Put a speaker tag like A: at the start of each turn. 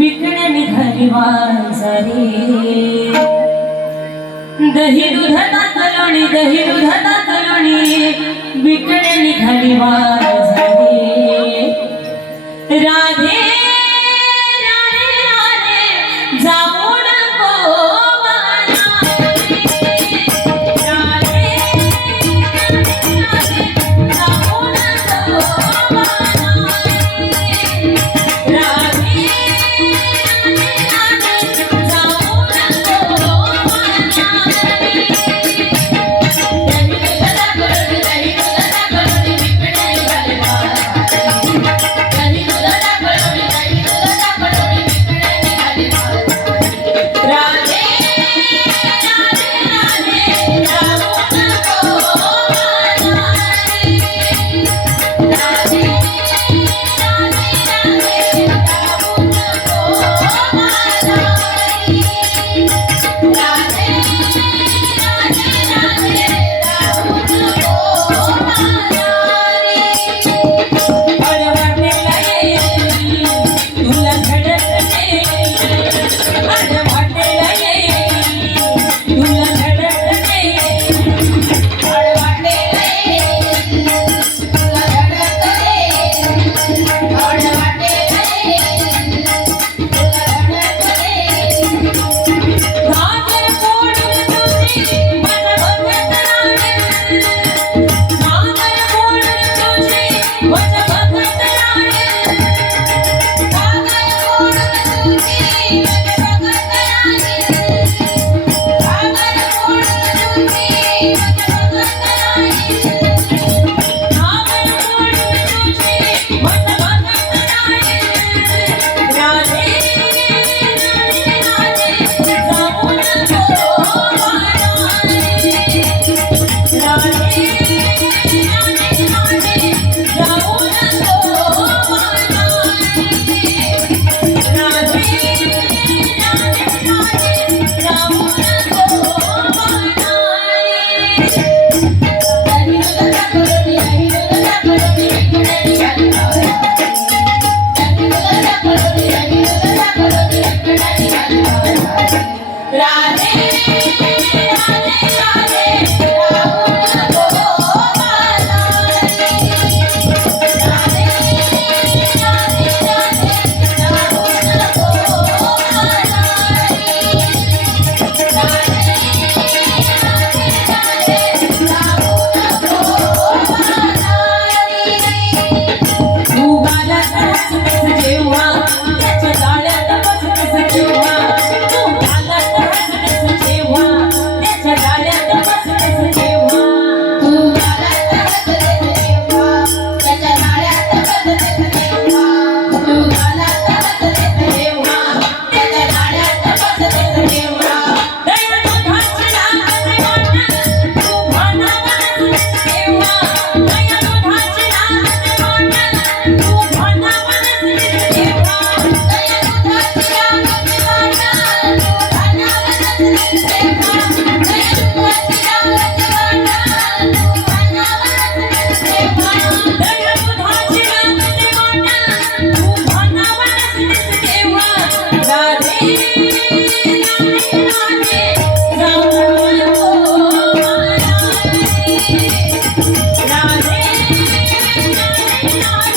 A: विकण्याने घरी वाजारी दही दुधाता कलोणी दही दुधाता कलोणी विकण्याने घरी वाजारी Thank you. Radhe night.